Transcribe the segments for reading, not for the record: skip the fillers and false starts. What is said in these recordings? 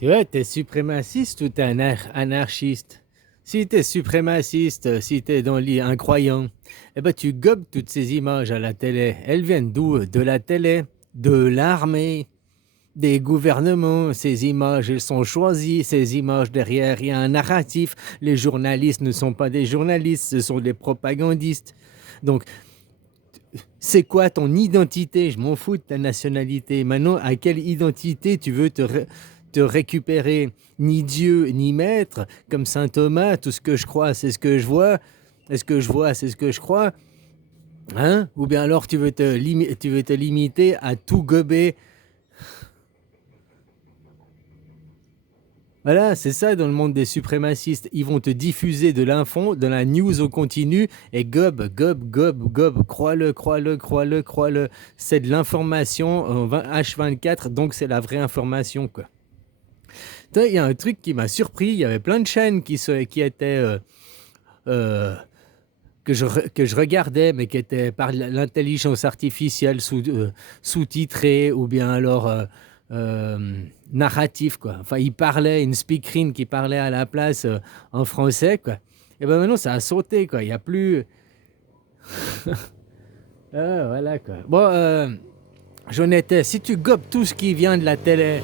Tu vois, t'es suprémaciste ou t'es anarchiste? Si t'es suprémaciste, si t'es dans l'île incroyant, eh ben tu gobes toutes ces images à la télé. Elles viennent d'où? De la télé, de l'armée, des gouvernements. Ces images, elles sont choisies. Ces images derrière, il y a un narratif. Les journalistes ne sont pas des journalistes, ce sont des propagandistes. Donc, c'est quoi ton identité? Je m'en fous de ta nationalité. Maintenant, à quelle identité tu veux te récupérer? Ni Dieu, ni maître, comme saint Thomas, tout ce que je crois, c'est ce que je vois. Est-ce que je vois, c'est ce que je crois? Hein? Ou bien alors tu veux te limiter à tout gober. Voilà, c'est ça dans le monde des suprémacistes. Ils vont te diffuser de l'info, de la news au continu, et gobe, gobe, gobe, gobe, crois-le, crois-le, crois-le, crois-le. C'est de l'information en H24, donc c'est la vraie information, quoi. Il y a un truc qui m'a surpris, il y avait plein de chaînes qui étaient... euh, que je regardais, mais qui étaient par l'intelligence artificielle sous-titrées, ou bien alors narratif, quoi. Enfin, il parlait, une speakerine qui parlait à la place en français, quoi. Et ben maintenant, ça a sauté, quoi. Il n'y a plus... Ah, voilà, quoi. Bon, j'en étais. Si tu gobes tout ce qui vient de la télé,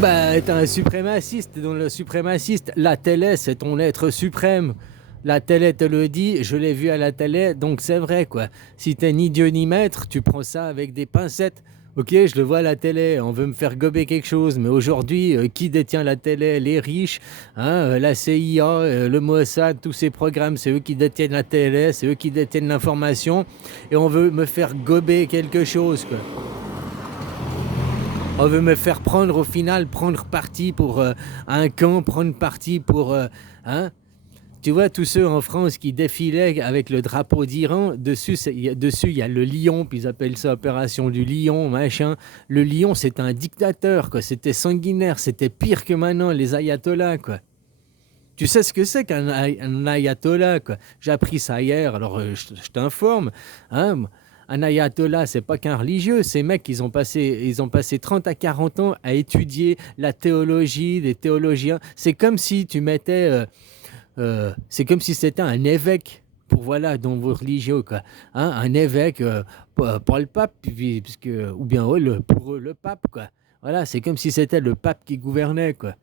bah, t'es un suprémaciste. Dans le suprémaciste, la télé, c'est ton être suprême. La télé te le dit, je l'ai vu à la télé, donc c'est vrai, quoi. Si t'es ni Dieu ni maître, tu prends ça avec des pincettes. Ok, je le vois à la télé, on veut me faire gober quelque chose, mais aujourd'hui, qui détient la télé? Les riches, hein, la CIA, le Mossad, tous ces programmes, c'est eux qui détiennent la télé, c'est eux qui détiennent l'information, et on veut me faire gober quelque chose, quoi. On veut me faire prendre au final, prendre parti pour un camp, prendre parti pour... hein. Tu vois, tous ceux en France qui défilaient avec le drapeau d'Iran, dessus, il y a le lion, puis ils appellent ça opération du lion, machin. Le lion, c'est un dictateur, quoi. C'était sanguinaire, c'était pire que maintenant, les ayatollahs, quoi. Tu sais ce que c'est qu'un ayatollah, quoi. J'ai appris ça hier, alors je t'informe. Hein. Un ayatollah, c'est pas qu'un religieux. Ces mecs, ils ont passé 30 à 40 ans à étudier la théologie, des théologiens. C'est comme si tu mettais... c'est comme si c'était un évêque pour voilà dans vos religions, quoi. Hein, un évêque, pas le pape, puisque, ou bien pour eux, le pape, quoi. Voilà, c'est comme si c'était le pape qui gouvernait, quoi.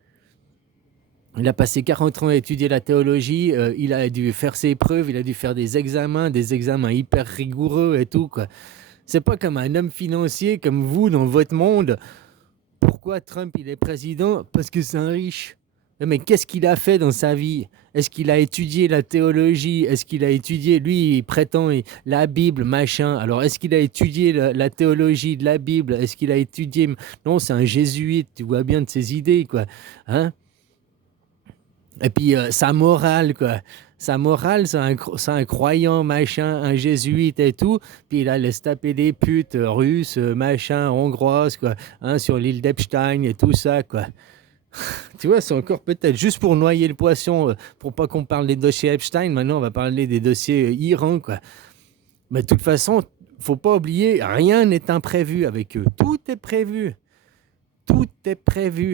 Il a passé 40 ans à étudier la théologie, il a dû faire ses preuves, il a dû faire des examens hyper rigoureux et tout, quoi. C'est pas comme un homme financier comme vous dans votre monde. Pourquoi Trump il est président? Parce que c'est un riche. Mais qu'est-ce qu'il a fait dans sa vie? Est-ce qu'il a étudié la théologie? Est-ce qu'il a étudié, lui, il prétend la Bible, machin. Alors, est-ce qu'il a étudié la théologie de la Bible? Est-ce qu'il a étudié... Non, c'est un jésuite, tu vois bien de ses idées, quoi. Hein? Et puis, sa morale, quoi. Sa morale, c'est un croyant, machin, un jésuite et tout. Puis il allait se taper des putes russes, machin, hongroises, quoi. Hein, sur l'île d'Epstein et tout ça, quoi. Tu vois, c'est encore peut-être juste pour noyer le poisson, pour pas qu'on parle des dossiers Epstein. Maintenant, on va parler des dossiers Iran, quoi. Mais de toute façon, faut pas oublier, rien n'est imprévu avec eux. Tout est prévu. Tout est prévu.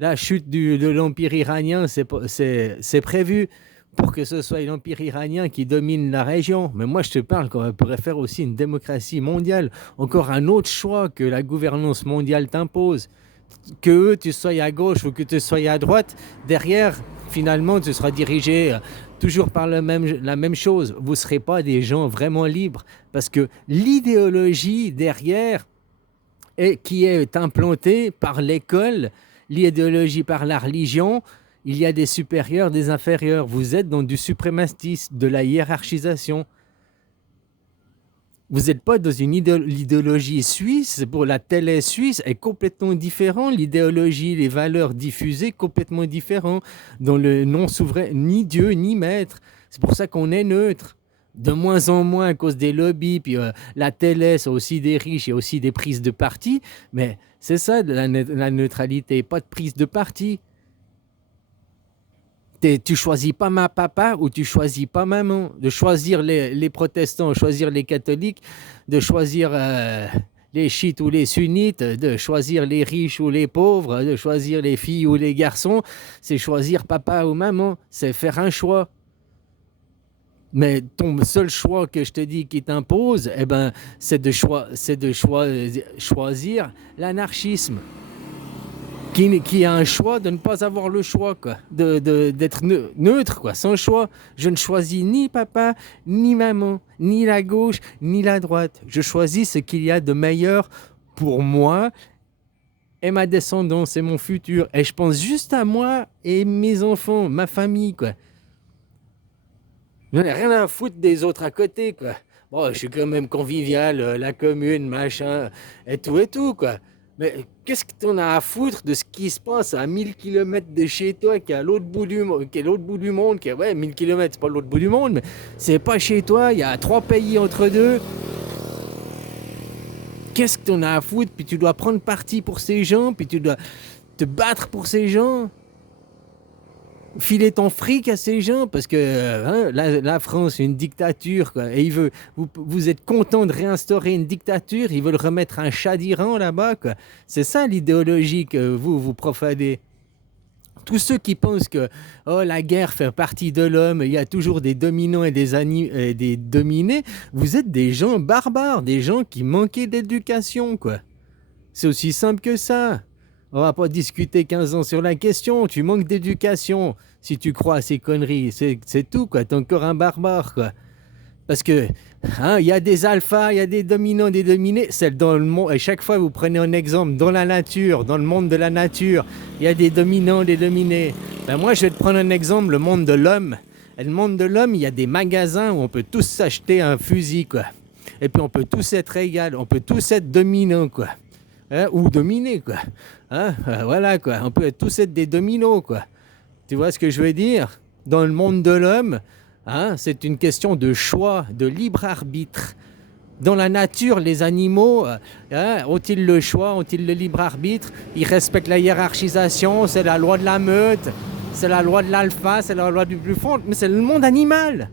La chute de l'Empire iranien, c'est prévu pour que ce soit l'Empire iranien qui domine la région. Mais moi, je te parle qu'on pourrait faire aussi une démocratie mondiale. Encore un autre choix que la gouvernance mondiale t'impose. Que tu sois à gauche ou que tu sois à droite, derrière, finalement, tu seras dirigé toujours par la même chose. Vous ne serez pas des gens vraiment libres parce que l'idéologie derrière, qui est implantée par l'école, l'idéologie par la religion, il y a des supérieurs, des inférieurs. Vous êtes dans du suprématisme, de la hiérarchisation. Vous n'êtes pas dans une idéologie suisse, pour la télé suisse est complètement différent, l'idéologie, les valeurs diffusées complètement différent, dans le non-souverain, ni Dieu, ni maître. C'est pour ça qu'on est neutre. De moins en moins à cause des lobbies, puis la télé, c'est aussi des riches, il y a aussi des prises de parti, mais c'est ça la neutralité, pas de prise de parti. Tu choisis pas ma papa ou tu choisis pas maman. De choisir les protestants, choisir les catholiques, de choisir les chiites ou les sunnites, de choisir les riches ou les pauvres, de choisir les filles ou les garçons, c'est choisir papa ou maman, c'est faire un choix. Mais ton seul choix que je te dis qui t'impose, eh ben, c'est de choisir l'anarchisme. Qui a un choix de ne pas avoir le choix, quoi, d'être neutre, quoi, sans choix. Je ne choisis ni papa, ni maman, ni la gauche, ni la droite. Je choisis ce qu'il y a de meilleur pour moi et ma descendance et mon futur. Et je pense juste à moi et mes enfants, ma famille, quoi. Je n'ai rien à foutre des autres à côté, quoi. Bon, je suis quand même convivial, la commune, machin, et tout, quoi. Mais qu'est-ce que t'en as à foutre de ce qui se passe à 1000 km de chez toi, qui est à l'autre bout du monde, ouais, 1000 km, c'est pas l'autre bout du monde, mais c'est pas chez toi, il y a 3 pays entre deux. Qu'est-ce que t'en as à foutre? Puis tu dois prendre parti pour ces gens, puis tu dois te battre pour ces gens. Filer ton fric à ces gens parce que la France c'est une dictature, quoi, et vous êtes content de réinstaurer une dictature, ils veulent remettre un chat d'Iran là-bas, quoi. C'est ça l'idéologie que vous profanez. Tous ceux qui pensent que la guerre fait partie de l'homme, il y a toujours des dominants et des dominés, vous êtes des gens barbares, des gens qui manquaient d'éducation, quoi. C'est aussi simple que ça. On va pas discuter 15 ans sur la question, tu manques d'éducation si tu crois à ces conneries, c'est tout, quoi, t'es encore un barbare, quoi. Parce que il y a des alphas, il y a des dominants, des dominés, c'est dans le monde, et chaque fois vous prenez un exemple, dans la nature, dans le monde de la nature, il y a des dominants, des dominés. Ben moi je vais te prendre un exemple, le monde de l'homme. Et le monde de l'homme, il y a des magasins où on peut tous s'acheter un fusil, quoi. Et puis on peut tous être égal, on peut tous être dominants, quoi. Ou dominés, quoi. Voilà, quoi. On peut tous être des dominos, quoi. Tu vois ce que je veux dire? Dans le monde de l'homme, c'est une question de choix, de libre arbitre. Dans la nature, les animaux, ont-ils le choix, ont-ils le libre arbitre? Ils respectent la hiérarchisation, c'est la loi de la meute, c'est la loi de l'alpha, c'est la loi du plus fort, mais c'est le monde animal.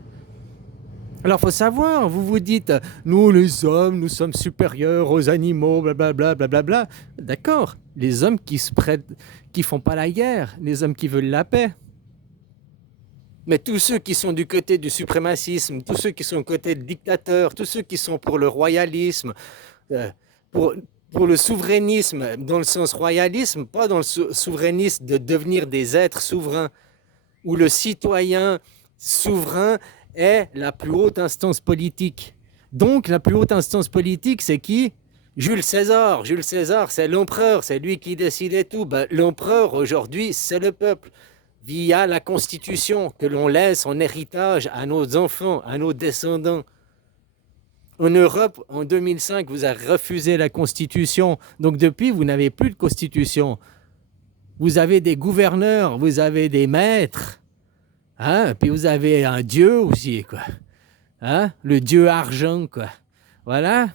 Alors, faut savoir, vous vous dites, nous les hommes, nous sommes supérieurs aux animaux, blablabla, blablabla. D'accord, les hommes qui font pas la guerre, les hommes qui veulent la paix. Mais tous ceux qui sont du côté du suprémacisme, tous ceux qui sont du côté du dictateur, tous ceux qui sont pour le royalisme, pour le souverainisme, dans le sens royalisme, pas dans le souverainisme de devenir des êtres souverains, où le citoyen souverain est la plus haute instance politique. Donc la plus haute instance politique, c'est qui? Jules César. Jules César, c'est l'empereur, c'est lui qui décidait tout. L'empereur, aujourd'hui, c'est le peuple, via la Constitution que l'on laisse en héritage à nos enfants, à nos descendants. En Europe, en 2005, vous avez refusé la Constitution. Donc depuis, vous n'avez plus de Constitution. Vous avez des gouverneurs, vous avez des maîtres. Puis vous avez un dieu aussi, quoi. Le dieu argent, quoi. Voilà.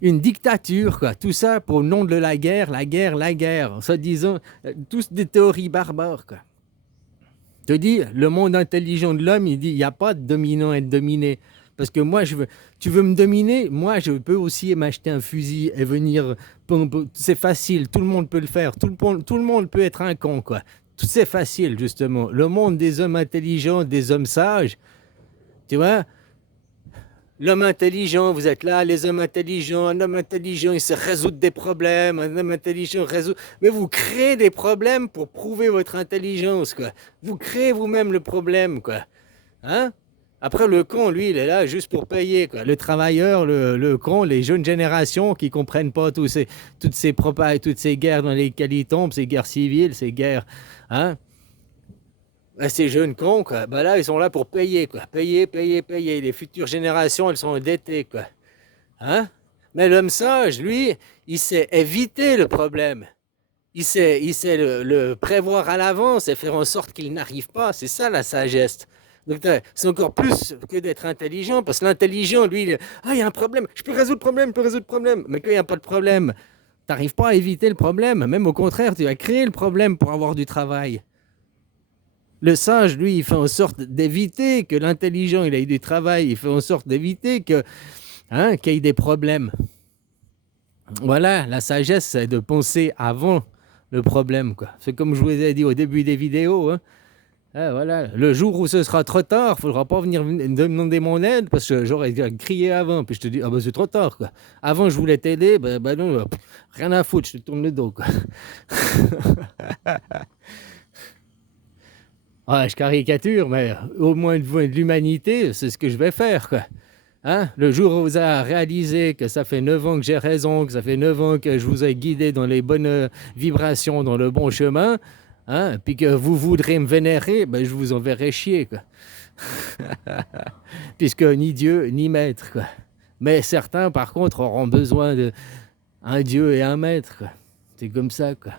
Une dictature, quoi. Tout ça pour le nom de la guerre, la guerre, la guerre. Ça, disons, tous des théories barbares, quoi. Je te dis, le monde intelligent de l'homme, il dit, il n'y a pas de dominant et de dominé. Parce que moi, tu veux me dominer, moi, je peux aussi m'acheter un fusil et venir. C'est facile, tout le monde peut le faire. Tout le monde peut être un con, quoi. C'est facile, justement. Le monde des hommes intelligents, des hommes sages, tu vois. L'homme intelligent, vous êtes là, les hommes intelligents, un homme intelligent, il sait résoudre des problèmes, un homme intelligent résout... Mais vous créez des problèmes pour prouver votre intelligence, quoi. Vous créez vous-même le problème, quoi. Après, le con, lui, il est là juste pour payer, quoi. Le travailleur, le con, les jeunes générations qui ne comprennent pas toutes ces guerres dans lesquelles ils tombent, ces guerres civiles, ces guerres... Ces jeunes cons, quoi, là, ils sont là pour payer, quoi. Payer. Les futures générations, elles sont endettées, quoi. Mais l'homme sage, lui, il sait éviter le problème. Il sait le prévoir à l'avance et faire en sorte qu'il n'arrive pas. C'est ça, la sagesse. Donc, c'est encore plus que d'être intelligent, parce que l'intelligent, lui, il y a un problème. Je peux résoudre le problème. Mais quand il n'y a pas de problème, tu n'arrives pas à éviter le problème. Même au contraire, tu vas créer le problème pour avoir du travail. Le sage, lui, il fait en sorte d'éviter que l'intelligent il ait du travail, il fait en sorte d'éviter que hein, qu'il y ait des problèmes. Voilà, la sagesse, c'est de penser avant le problème, quoi. C'est comme je vous ai dit au début des vidéos, hein. Ah, voilà. Le jour où ce sera trop tard, il ne faudra pas venir me demander mon aide parce que j'aurais crié avant. Puis je te dis, ah ben c'est trop tard, quoi. Avant, je voulais t'aider, ben non, rien à foutre, je te tourne le dos, quoi. Ah, je caricature, mais au moins de l'humanité, c'est ce que je vais faire, quoi. Hein? Le jour où vous avez réalisé que ça fait 9 ans que j'ai raison, que ça fait 9 ans que je vous ai guidé dans les bonnes vibrations, dans le bon chemin, hein? Puis que vous voudrez me vénérer, ben, je vous enverrai chier, quoi. Puisque ni Dieu, ni maître, quoi. Mais certains, par contre, auront besoin d'un Dieu et un maître, quoi. C'est comme ça, quoi.